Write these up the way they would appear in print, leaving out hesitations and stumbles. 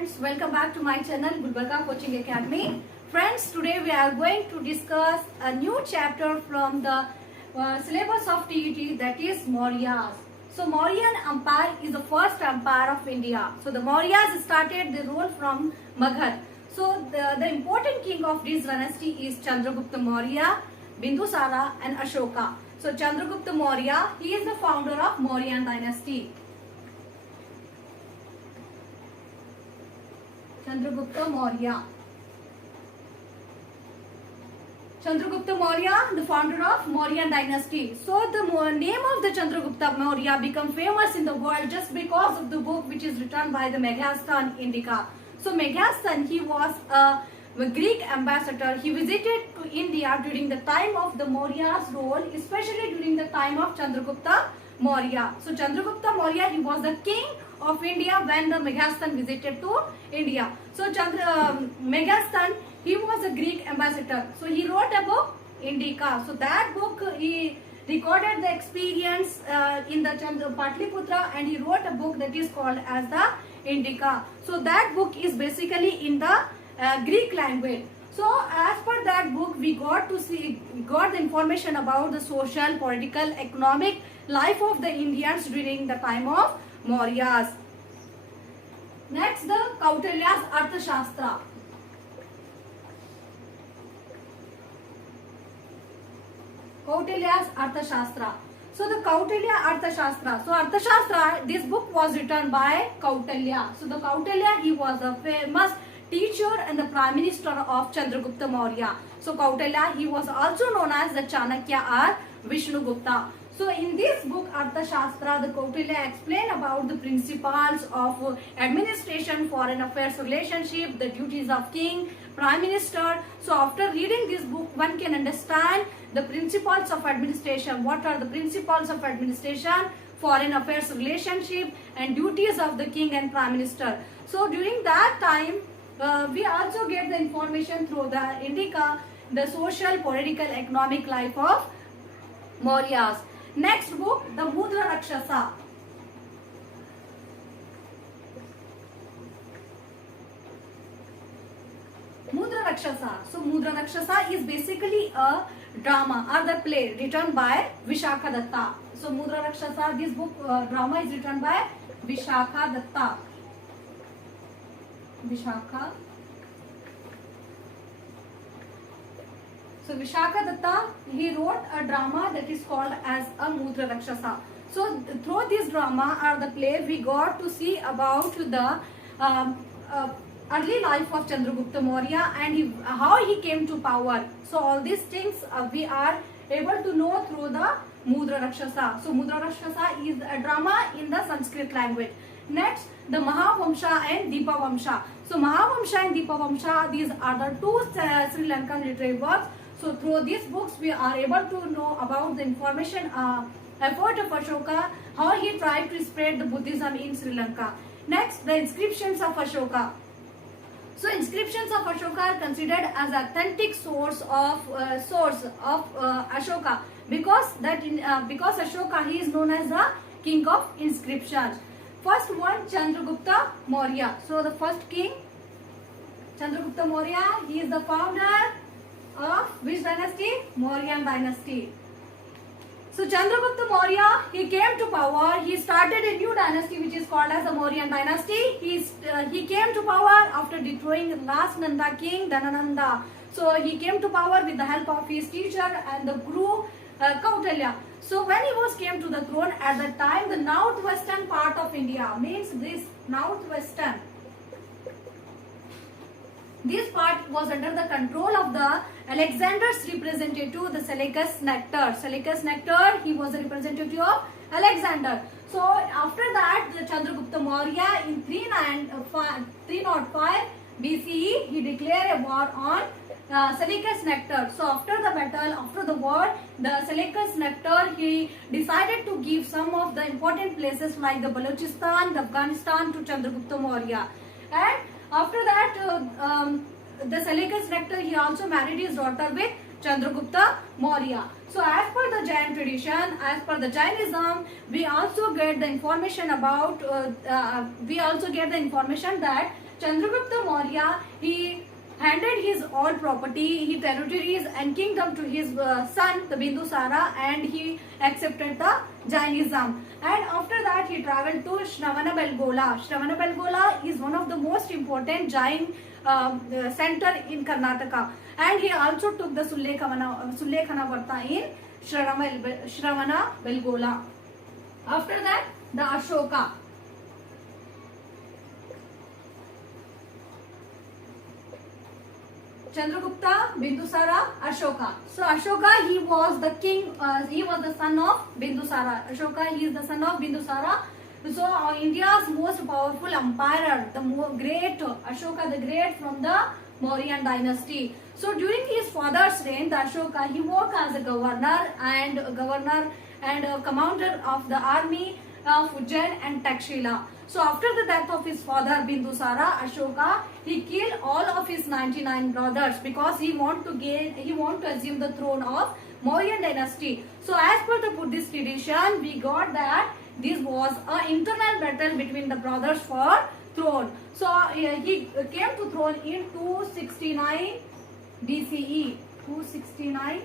friends, welcome back to my channel Gulbarga Coaching Academy. Friends, today we are going to discuss a new chapter from the syllabus of TET, that is Mauryas. So Mauryan Empire is the first empire of India. So the Mauryas started the rule from Magad. So the important king of this dynasty is Chandragupta Maurya, Bindusara and Ashoka. So Chandragupta Maurya, he is the founder of Mauryan dynasty. Chandragupta Maurya. Chandragupta Maurya, the founder of Mauryan dynasty. So the name of the Chandragupta Maurya became famous in the world just because of the book which is written by the Megasthenes Indica. So Megasthenes, he was a Greek ambassador. He visited to India during the time of the Maurya's rule, especially during the time of Chandragupta Maurya. So Chandragupta Maurya, he was the king of India when the Megasthenes visited to India. So Megasthenes, he was a Greek ambassador. So he wrote a book, Indica. So that book, he recorded the experience in the Patliputra, and he wrote a book that is called as the Indica. So that book is basically in the Greek language. So as per that book, we got the information about the social, political, economic life of the Indians during the time of Mauryas. Next, the Kautilya's Arthashastra. Kautilya's Arthashastra. So the Kautilya Arthashastra. So Arthashastra, this book was written by Kautilya. So the Kautilya, he was a famous teacher and the prime minister of Chandragupta Maurya. So Kautilya, he was also known as the Chanakya or Vishnugupta. So in this book Arthashastra, the Kautilya explain about the principles of administration, foreign affairs relationship, the duties of king, prime minister. So after reading this book, one can understand the principles of administration. What are the principles of administration, foreign affairs relationship, and duties of the king and prime minister. So during that time, we also get the information through the Indica, the social, political, economic life of Mauryas. Next book, the Mudra Rakshasa. Mudra Rakshasa. So Mudra Rakshasa is basically a drama or the play written by Vishakha Datta. So Mudra Rakshasa, this book drama is written by Vishakha Datta. Vishakha. So Vishakha Datta, he wrote a drama that is called as a Mudra Rakshasa. So through this drama or the play, we got to see about the early life of Chandragupta Maurya and how he came to power. So all these things we are able to know through the Mudra Rakshasa. So Mudra Rakshasa is a drama in the Sanskrit language. Next, the Mahavamsha and Deepavamsha. So Mahavamsha and Deepavamsha, these are the two Sri Lankan literary works. So through these books, we are able to know about the information effort of Ashoka, how he tried to spread the Buddhism in Sri Lanka. Next, the inscriptions of Ashoka. So inscriptions of Ashoka are considered as authentic source of Ashoka because Ashoka, he is known as the king of inscriptions. First one, Chandragupta Maurya. So the first king, Chandragupta Maurya, he is the founder of which dynasty? Mauryan dynasty. So Chandragupta Maurya, he came to power. He started a new dynasty which is called as the Mauryan dynasty. He came to power after destroying the last Nanda king, Dhanananda. So he came to power with the help of his teacher and the guru Kautilya. So when he came to the throne, at that time the northwestern part of India, means this northwestern, this part was under the control of the Alexander's representative, the Seleucus Nectar. Seleucus Nectar, he was a representative of Alexander. So after that, the Chandragupta Maurya in 305 BCE, he declared a war on Seleucus Nectar. So after the battle, after the war, the Seleucus Nectar, he decided to give some of the important places like the Balochistan, the Afghanistan to Chandragupta Maurya. And after that, the Seleucus Nectar, he also married his daughter with Chandragupta Maurya. So as per the Jain tradition, as per the Jainism, we also get the information about that Chandragupta Maurya, he handed his all property, his territories and kingdom to his son, the Bindusara, and he accepted the Jainism. And after that, he traveled to Shravanabelgola. Shravanabelgola is one of the most important Jain center in Karnataka. And he also took the Sullekhana Varta in Shravanabelgola. After that, the Ashoka. Chandragupta, Bindusara, Ashoka. So Ashoka, he was the king, he was the son of Bindusara. Ashoka, he is the son of Bindusara. So India's most powerful emperor, the great Ashoka the Great from the Mauryan dynasty. So during his father's reign, the Ashoka, he worked as a governor and commander of the army of Ujjain and Takshila. So after the death of his father Bindusara, Ashoka, he killed all of his 99 brothers because he want to assume the throne of Mauryan dynasty. So as per the Buddhist tradition, we got that this was an internal battle between the brothers for throne. So he came to throne in 269 BCE. 269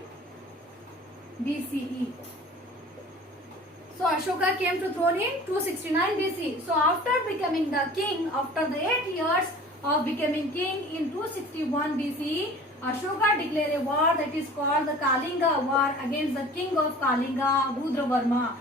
BCE. So Ashoka came to throne in 269 BC. So after becoming the king, after the 8 years of becoming king in 261 BC, Ashoka declared a war that is called the Kalinga War against the king of Kalinga, Rudravarma.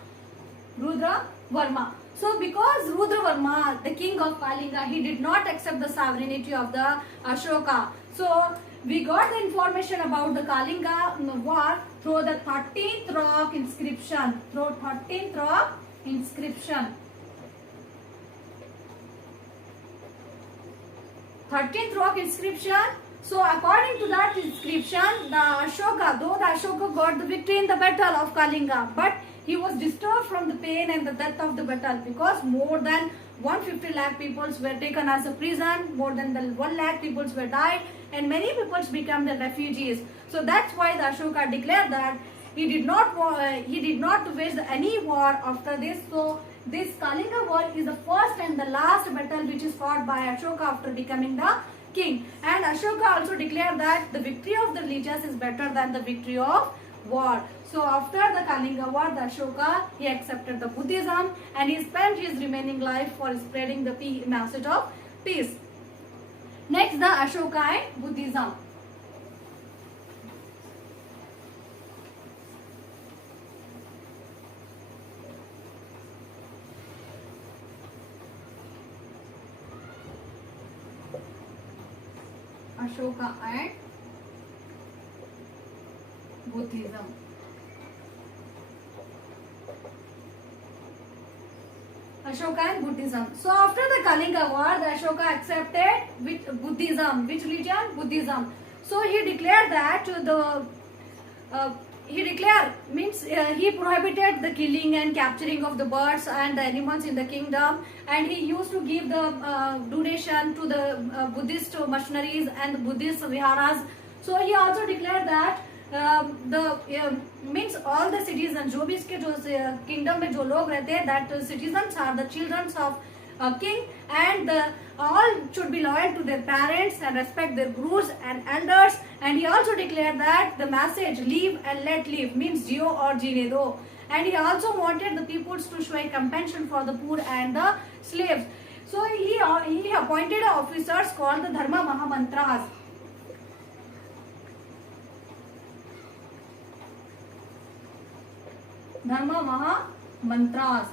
So because Rudravarma, the king of Kalinga, he did not accept the sovereignty of the Ashoka. So we got the information about the Kalinga war through the 13th rock inscription. 13th rock inscription. So according to that inscription, the Ashoka got the victory in the battle of Kalinga, but he was disturbed from the pain and the death of the battle because more than 150 lakh people were taken as a prison, more than 1 lakh people were died, and many people became the refugees. So that's why the Ashoka declared that he did not wage any war after this. So this Kalinga war is the first and the last battle which is fought by Ashoka after becoming the king. And Ashoka also declared that the victory of the religious is better than the victory of war. So after the Kalinga war, the Ashoka, he accepted the Buddhism and he spent his remaining life for spreading the message of peace. Next, the Ashoka and Buddhism. Ashoka and Buddhism. Ashoka and Buddhism. So after the Kalinga war, the Ashoka accepted Buddhism. Which religion? Buddhism. So he declared that he prohibited the killing and capturing of the birds and the animals in the kingdom, and he used to give the donation to the Buddhist missionaries and the Buddhist viharas. So he also declared that means all the citizens, जो भी इसके जो kingdom में जो लोग रहते हैं, that citizens are the children of king, and all should be loyal to their parents and respect their gurus and elders. And he also declared that the message live and let live means jio or jine do. And he also wanted the peoples to show compassion for the poor and the slaves. So he appointed officers called the Dharma Mahamantras. Dharma Mahamantras.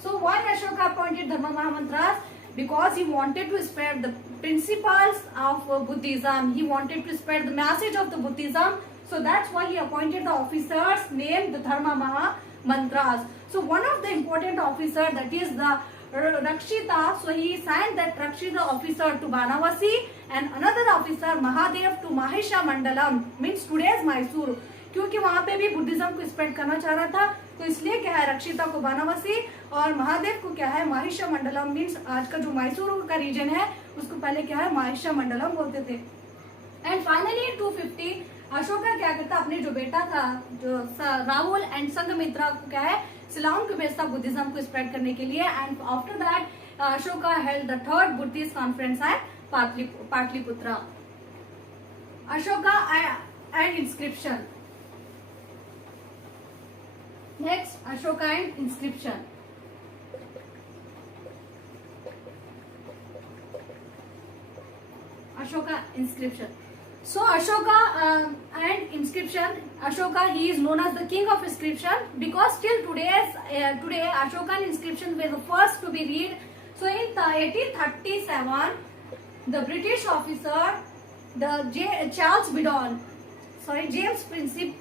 So why Ashoka appointed Dharma Mahamantras? Because he wanted to spread the principles of Buddhism. He wanted to spread the message of the Buddhism. So that's why he appointed the officers named the Dharma Mahamantras. So one of the important officer, that is the Rakshita. So he signed that Rakshita officer to Banavasi, and another officer Mahadev to Mahisha Mandalam, means today's Mysore. क्योंकि वहां पे भी Buddhism को spread करना चाह रहा था, तो इसलिए क्या है, रक्षिता को बानावसी और महादेव को क्या है, माहिषा मंडलम, मीन्स आज का जो मैसूर का रीजन है उसको पहले क्या है, माहिषा मंडलम बोलते थे. एंड फाइनली इन 250 अशोका क्या करता, अपने जो बेटा था जो राहुल एंड संघमित्रा को क्या है सिलोन को भेजता बुद्धिज्म को स्प्रेड करने के लिए। And after that Ashoka held the third Buddhist conference at Pataliputra. Ashoka and inscription. Next Ashoka and inscription. Ashoka inscription. So Ashoka and inscription. Ashoka, he is known as the king of inscription because till today Ashokan inscription were the first to be read. So in 1837, the British officer, Charles Bidon, James Princip,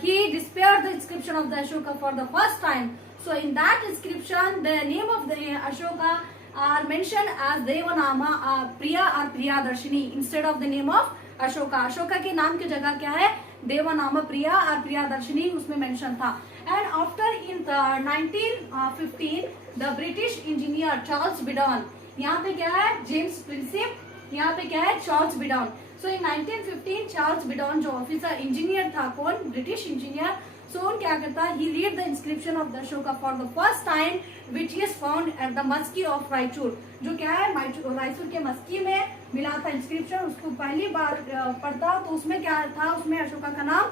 he displayed the inscription of the Ashoka for the first time. So in that inscription, the name of the Ashoka are mentioned as Devanama Priya or Priyadarshini instead of the name of Ashoka. Ashoka के नाम की जगह क्या है, देवानामा प्रिया और प्रियादर्शिनी उसमें mention था. And after in 1915 the British engineer Charles Bidon, यहाँ पे क्या है जेम्स प्रिंसिप, यहाँ पे क्या है चार्ल्स बिडॉन. सो इन 1915 चार्ल्स बिडॉन जो ऑफिसर इंजीनियर था, कौन, ब्रिटिश इंजीनियर, सो क्या करता है, he read the inscription of the Ashoka for the first time which is found at the Maski of Raichur. जो क्या है रायचूर के मस्की में मिला था इंस्क्रिप्शन, उसको पहली बार पढ़ता तो उसमें क्या था, उसमें अशोका का नाम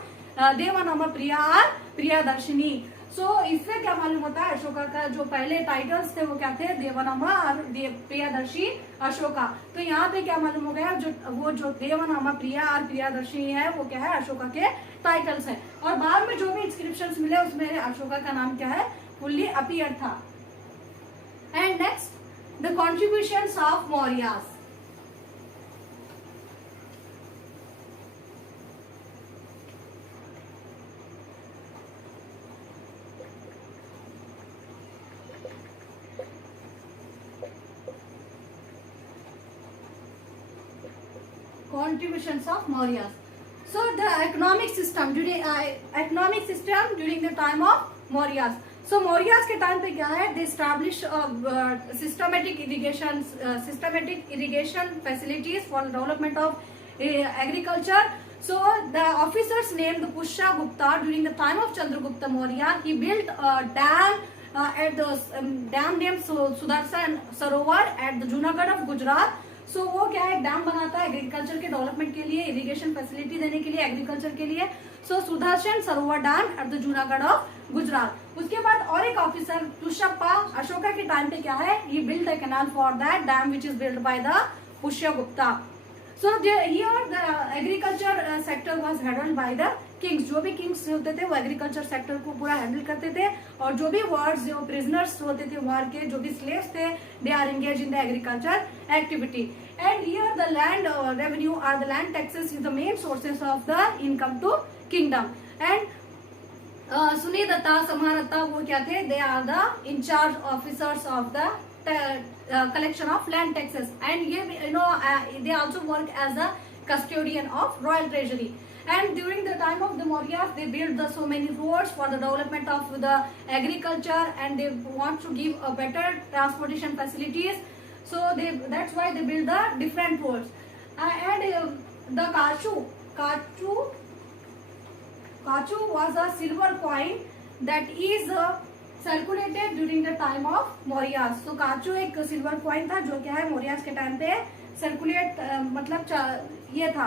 देवानामा प्रिया और प्रियादर्शिनी. सो इससे क्या मालूम होता है, अशोका का जो पहले टाइटल्स थे वो क्या थे, देवानामा और प्रियादर्शी अशोका. तो यहाँ पे क्या मालूम हो गया, जो देवानामा प्रिया और प्रियादर्शी है वो क्या है अशोका के टाइटल्स है. और बाद में जो भी इंस्क्रिप्शंस मिले उसमें अशोका का नाम क्या है, फुल्ली अपीयर था. And next the contributions of Mauryas. Contributions of Mauryas. So the economic system during the time of Mauryas. So Mauryas के टाइम पे क्या है, they establish systematic irrigation facilities for the development of agriculture. So the officers named Pushya Gupta during the time of Chandragupta Maurya, he built a dam at the dam named Sudarshan Sarovar at the Junagadh of Gujarat. सो वो क्या है, dam बनाता है agriculture के development के लिए, irrigation facility देने के लिए एग्रीकल्चर के लिए. सो सुदर्शन सरोवर dam at the Junagadh of Gujarat. उसके बाद और एक ऑफिसर पुष्यप्पा, अशोका के टाइम पे क्या है, he build the canal for that dam which is build by the Pushya Gupta. So here the agriculture sector was handled by the kings. जो भी किंग्स होते थे वो एग्रीकल्चर सेक्टर को पूरा हैंडल करते थे, और जो भी वार्स जो प्रिजनर्स होते थे वार के, जो भी स्लेव्स थे, they are engage in the agriculture activity. And here the land revenue are the land taxes is the main sources of the income to kingdom. And Sannidhata, Samaharta वो क्या थे, they are the in charge officers of the collection of land taxes, and they also work as the custodian of royal treasury. And during the time of the Mauryas, they built so many roads for the development of the agriculture, and they want to give a better transportation facilities. So that's why they build the different roads. And the kachu was a silver coin that is circulated during the time of Mauryas. तो काचू एक silver coin था जो क्या है मौर्यास के time पे circulate मतलब ये था,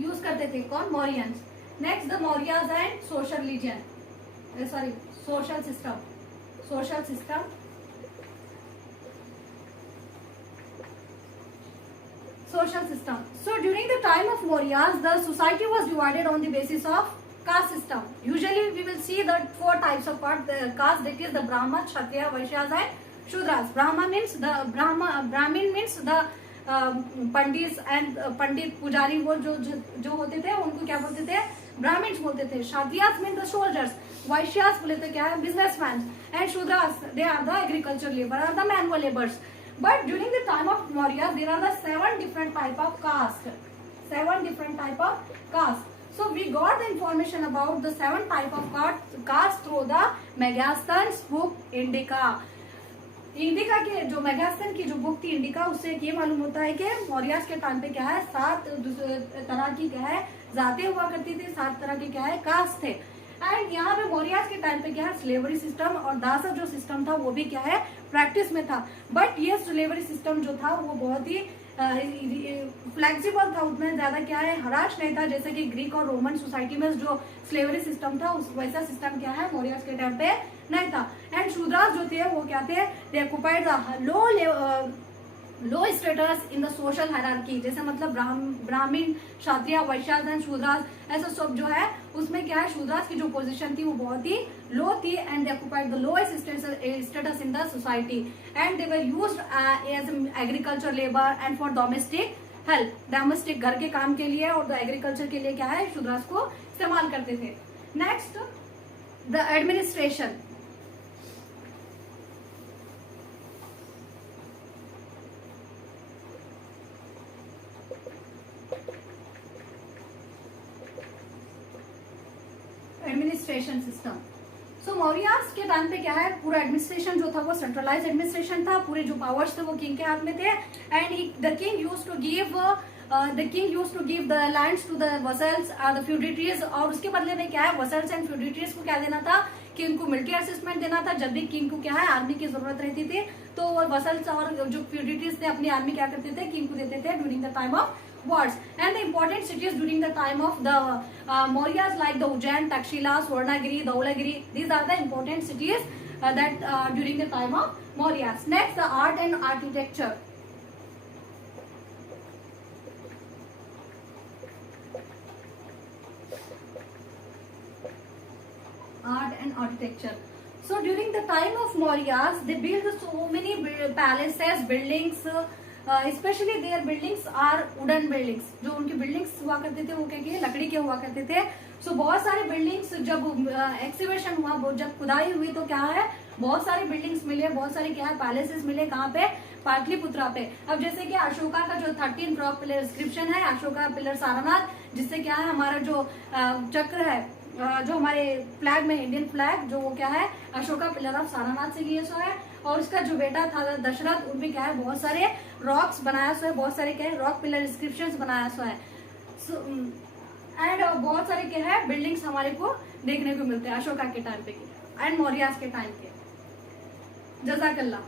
यूज करते थे कौन, Mauryans. Next the Mauryas and social religion, sorry social system. So during the time of Mauryas, the society was divided on the basis of caste system. Usually we will see the four types of caste, that is the Brahma, Kshatriya, Vaishyas and Shudras. Brahmin means the pandit and pandit pujari, वो जो होते थे उनको क्या बोलते थे, ब्राह्मण्स बोलते थे. Kshatriyas mean the soldiers, Vaishyas बोले तो क्या है, businessman. And Shudras, they are the agriculture labour, are the manual labours. But during the time of Maurya, there are the 7 different type of caste. So we got the information about the 7 type of caste through the Megasthenes book Indica. Indica के जो मेगास्थन की जो book थी indica, उससे ये मालूम होता है कि मौर्यास के टाइम पे क्या है 7 तरह की क्या है जाते हुआ करती थी, 7 तरह के क्या है कास्ट थे। एंड यहाँ पे मौर्यास के टाइम पे क्या है स्लेवरी सिस्टम और दासा जो सिस्टम था वो भी क्या है प्रैक्टिस में था। बट ये स्लेवरी सिस्टम जो था वो बहुत ही फ्लेक्सिबल था, उतना ज्यादा क्या है हराश नहीं था जैसे कि ग्रीक और रोमन सोसाइटी में जो स्लेवरी सिस्टम था उस वैसा सिस्टम क्या है मौर्यास के टाइम पे नहीं था। एंड शूद्रास जो थे वो क्या थे, they occupied the low status in the social hierarchy, जैसे मतलब ब्राह्मण क्षत्रिय वैश्य एंड शूद्रास ऐसा सब जो है उसमें क्या है शूद्रास की जो पोजीशन थी वो बहुत ही लो थी। And they occupied the lowest status in the society and they were used as agriculture labour and for domestic help, domestic घर के काम के लिए और एग्रीकल्चर के लिए क्या है शूद्रास को इस्तेमाल करते थे। Next the administration. Administration system. So Mauryas के टाइम पे क्या है पूरा एडमिनिस्ट्रेशन जो था वो सेंट्रलाइज एडमिनिस्ट्रेशन था, पूरे जो पावर्स थे वो किंग के हाथ में थे। And the king used to give the lands to the vassals the feudatories, और उसके बदले में क्या है वसल्स एंड फ्यूडिटरीज को क्या देना था, किंग को मिलिट्री असिस्टमेंट देना था। जब भी किंग को क्या है आर्मी की जरूरत रहती थी तो वसल्स और जो फ्यूडिटरीज थे अपनी आर्मी क्या करते थे किंग को देते थे during the time of wars। and the important cities during the time of the Mauryas like the Ujjain, Takshila, Swarnagiri, Dhaulagiri, these are the important cities that during the time of Mauryas। Next the art and architecture। Art and architecture। So during the time of Mauryas they built so many palaces, buildings, specially their buildings are wooden buildings, जो उनकी buildings हुआ करते थे वो क्या किए लकड़ी के हुआ करते थे। सो बहुत सारे बिल्डिंग्स जब एक्सिबिशन हुआ जब खुदाई हुई तो क्या है बहुत सारे बिल्डिंग्स मिले, बहुत सारे क्या है पैलेसेस मिले, कहाँ पे पाटलिपुत्रा पे। अब जैसे कि अशोका का जो 13 रॉक पिलर इंस्क्रिप्शन है, अशोका पिलर सारनाथ, जिससे क्या है हमारा जो चक्र है जो हमारे फ्लैग में इंडियन फ्लैग जो वो क्या है अशोका पिलर ऑफ सारनाथ से लिया सो है। और उसका जो बेटा था दशरथ उनमें क्या है बहुत सारे रॉक्स बनाया सो है, बहुत सारे क्या है रॉक पिलर इंस्क्रिप्शंस बनाया सो है। एंड बहुत सारे क्या है बिल्डिंग्स हमारे को देखने को मिलते हैं अशोका के टाइम पे एंड मौर्यास के टाइम के। जज़ाकल्लाह।